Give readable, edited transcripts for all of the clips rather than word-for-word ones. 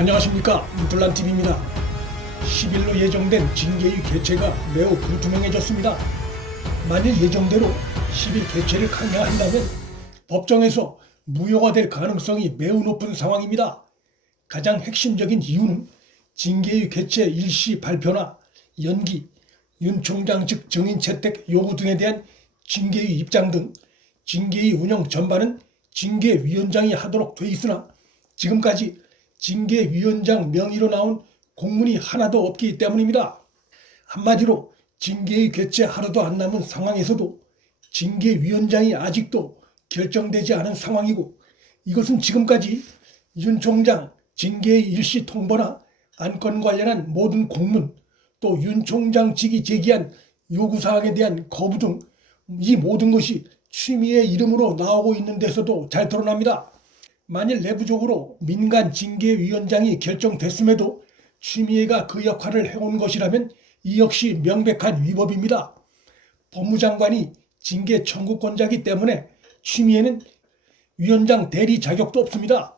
안녕하십니까, 문틀란TV입니다. 10일로 예정된 징계위 개최가 매우 불투명해졌습니다. 만일 예정대로 10일 개최를 강행한다면 법정에서 무효가 될 가능성이 매우 높은 상황입니다. 가장 핵심적인 이유는 징계위 개최 일시 발표나 연기, 윤 총장 측 증인 채택 요구 등에 대한 징계위 입장 등 징계위 운영 전반은 징계위원장이 하도록 돼 있으나 지금까지 징계위원장 명의로 나온 공문이 하나도 없기 때문입니다. 한마디로 징계위 개최 하루도 안 남은 상황에서도 징계위원장이 아직도 결정되지 않은 상황이고, 이것은 지금까지 윤 총장 징계위 일시 통보나 안건 관련한 모든 공문, 또 윤 총장측이 제기한 요구사항에 대한 거부 등 이 모든 것이 취미의 이름으로 나오고 있는 데서도 잘 드러납니다. 만일 내부적으로 민간 징계위원장이 결정됐음에도 취미애가 그 역할을 해온 것이라면 이 역시 명백한 위법입니다. 법무장관이 징계 청구권자이기 때문에 취미애는 위원장 대리 자격도 없습니다.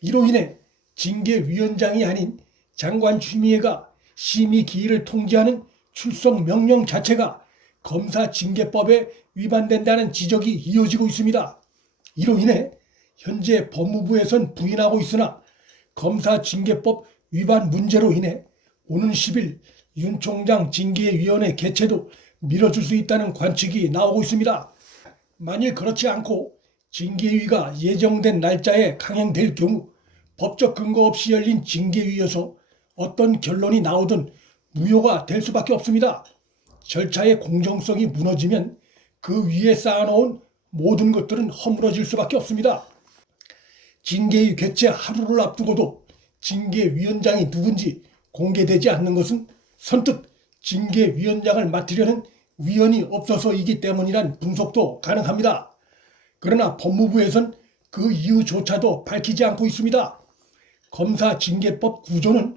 이로 인해 징계위원장이 아닌 장관 취미애가 심의 기일을 통지하는 출석 명령 자체가 검사징계법에 위반된다는 지적이 이어지고 있습니다. 이로 인해 현재 법무부에선 부인하고 있으나 검사징계법 위반 문제로 인해 오는 10일 윤 총장 징계위원회 개최도 미뤄질 수 있다는 관측이 나오고 있습니다. 만일 그렇지 않고 징계위가 예정된 날짜에 강행될 경우 법적 근거 없이 열린 징계위여서 어떤 결론이 나오든 무효가 될 수밖에 없습니다. 절차의 공정성이 무너지면 그 위에 쌓아놓은 모든 것들은 허물어질 수밖에 없습니다. 징계위 개최 하루를 앞두고도 징계위원장이 누군지 공개되지 않는 것은 선뜻 징계위원장을 맡으려는 위원이 없어서이기 때문이란 분석도 가능합니다. 그러나 법무부에선 그 이유조차도 밝히지 않고 있습니다. 검사징계법 구조는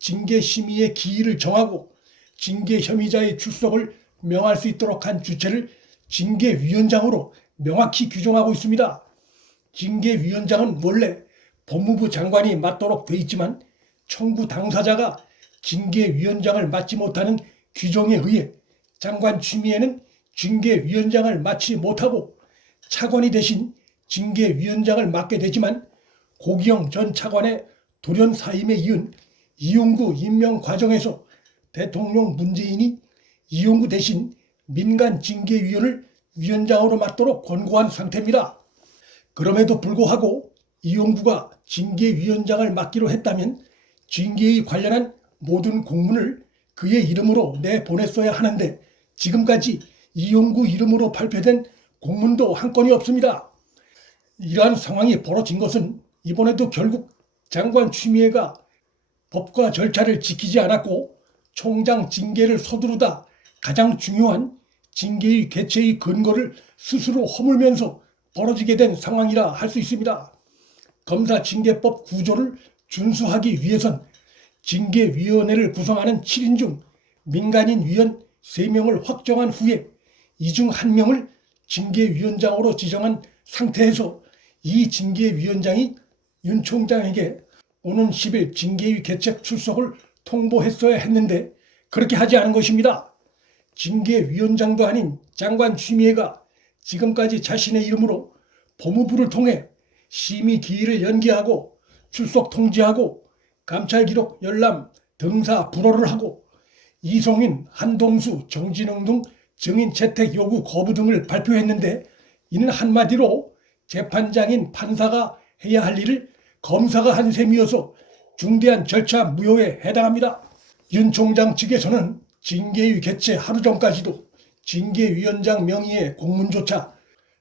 징계심의의 기일을 정하고 징계 혐의자의 출석을 명할 수 있도록 한 주체를 징계위원장으로 명확히 규정하고 있습니다. 징계위원장은 원래 법무부 장관이 맡도록 돼 있지만 청구 당사자가 징계위원장을 맡지 못하는 규정에 의해 장관 취미애는 징계위원장을 맡지 못하고 차관이 대신 징계위원장을 맡게 되지만 고기영 전 차관의 돌연 사임에 이은 이용구 임명 과정에서 대통령 문재인이 이용구 대신 민간 징계위원을 위원장으로 맡도록 권고한 상태입니다. 그럼에도 불구하고 이용구가 징계위원장을 맡기로 했다면 징계위 관련한 모든 공문을 그의 이름으로 내보냈어야 하는데 지금까지 이용구 이름으로 발표된 공문도 한 건이 없습니다. 이러한 상황이 벌어진 것은 이번에도 결국 장관 취미애가 법과 절차를 지키지 않았고 총장 징계를 서두르다 가장 중요한 징계위 개최의 근거를 스스로 허물면서 벌어지게 된 상황이라 할 수 있습니다. 검사징계법 구조를 준수하기 위해선 징계위원회를 구성하는 7인 중 민간인 위원 3명을 확정한 후에 이 중 1명을 징계위원장으로 지정한 상태에서 이 징계위원장이 윤 총장에게 오는 10일 징계위 개최 출석을 통보했어야 했는데 그렇게 하지 않은 것입니다. 징계위원장도 아닌 장관 취미애가 지금까지 자신의 이름으로 법무부를 통해 심의 기일을 연기하고 출석 통지하고 감찰 기록 열람 등사 불허를 하고 이송인, 한동수, 정진웅 등 증인 채택 요구 거부 등을 발표했는데 이는 한마디로 재판장인 판사가 해야 할 일을 검사가 한 셈이어서 중대한 절차 무효에 해당합니다. 윤 총장 측에서는 징계위 개최 하루 전까지도 징계위원장 명의의 공문조차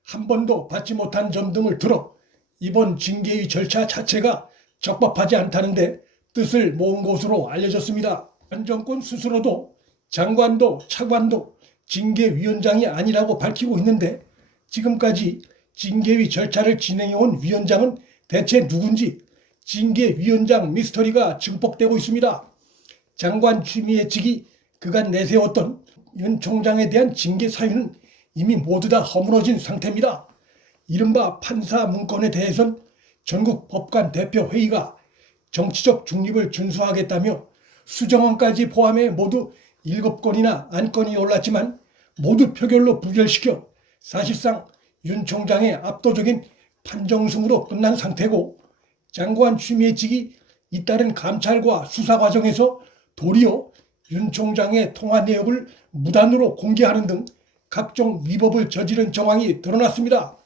한 번도 받지 못한 점 등을 들어 이번 징계위 절차 자체가 적법하지 않다는데 뜻을 모은 것으로 알려졌습니다. 현 정권 스스로도 장관도 차관도 징계위원장이 아니라고 밝히고 있는데 지금까지 징계위 절차를 진행해온 위원장은 대체 누군지 징계위원장 미스터리가 증폭되고 있습니다. 장관 취미애 측이 그간 내세웠던 윤 총장에 대한 징계 사유는 이미 모두 다 허물어진 상태입니다. 이른바 판사 문건에 대해선 전국 법관 대표회의가 정치적 중립을 준수하겠다며 수정안까지 포함해 모두 7건이나 안건이 올랐지만 모두 표결로 부결시켜 사실상 윤 총장의 압도적인 판정승으로 끝난 상태고, 장관 취임의직이 잇따른 감찰과 수사 과정에서 도리어 윤 총장의 통화 내역을 무단으로 공개하는 등 각종 위법을 저지른 정황이 드러났습니다.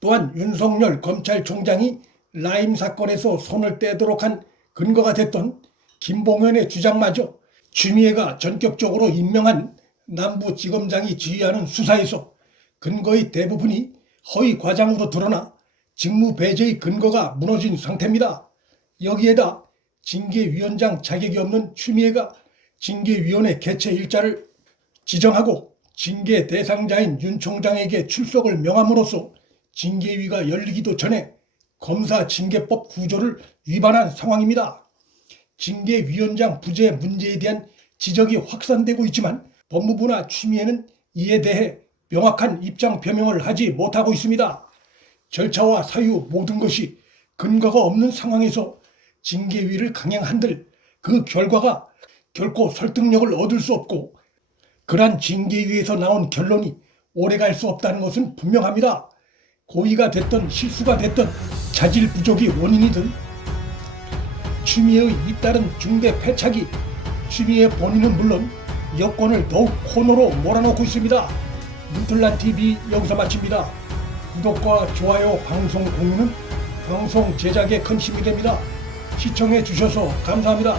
또한 윤석열 검찰총장이 라임 사건에서 손을 떼도록 한 근거가 됐던 김봉현의 주장마저 추미애가 전격적으로 임명한 남부지검장이 지휘하는 수사에서 근거의 대부분이 허위 과장으로 드러나 직무 배제의 근거가 무너진 상태입니다. 여기에다 징계위원장 자격이 없는 추미애가 징계위원회 개최 일자를 지정하고 징계 대상자인 윤 총장에게 출석을 명함으로써 징계위가 열리기도 전에 검사 징계법 구조를 위반한 상황입니다. 징계위원장 부재 문제에 대한 지적이 확산되고 있지만 법무부나 추미애는 이에 대해 명확한 입장 표명을 하지 못하고 있습니다. 절차와 사유 모든 것이 근거가 없는 상황에서 징계위를 강행한들 그 결과가 결코 설득력을 얻을 수 없고, 그러한 징계위에서 나온 결론이 오래갈 수 없다는 것은 분명합니다. 고의가 됐든 실수가 됐든 자질 부족이 원인이든 추미애의 잇따른 중대 패착이 추미애 본인은 물론 여권을 더욱 코너로 몰아넣고 있습니다. 문틀란TV 여기서 마칩니다. 구독과 좋아요, 방송 공유는 방송 제작에 큰 힘이 됩니다. 시청해 주셔서 감사합니다.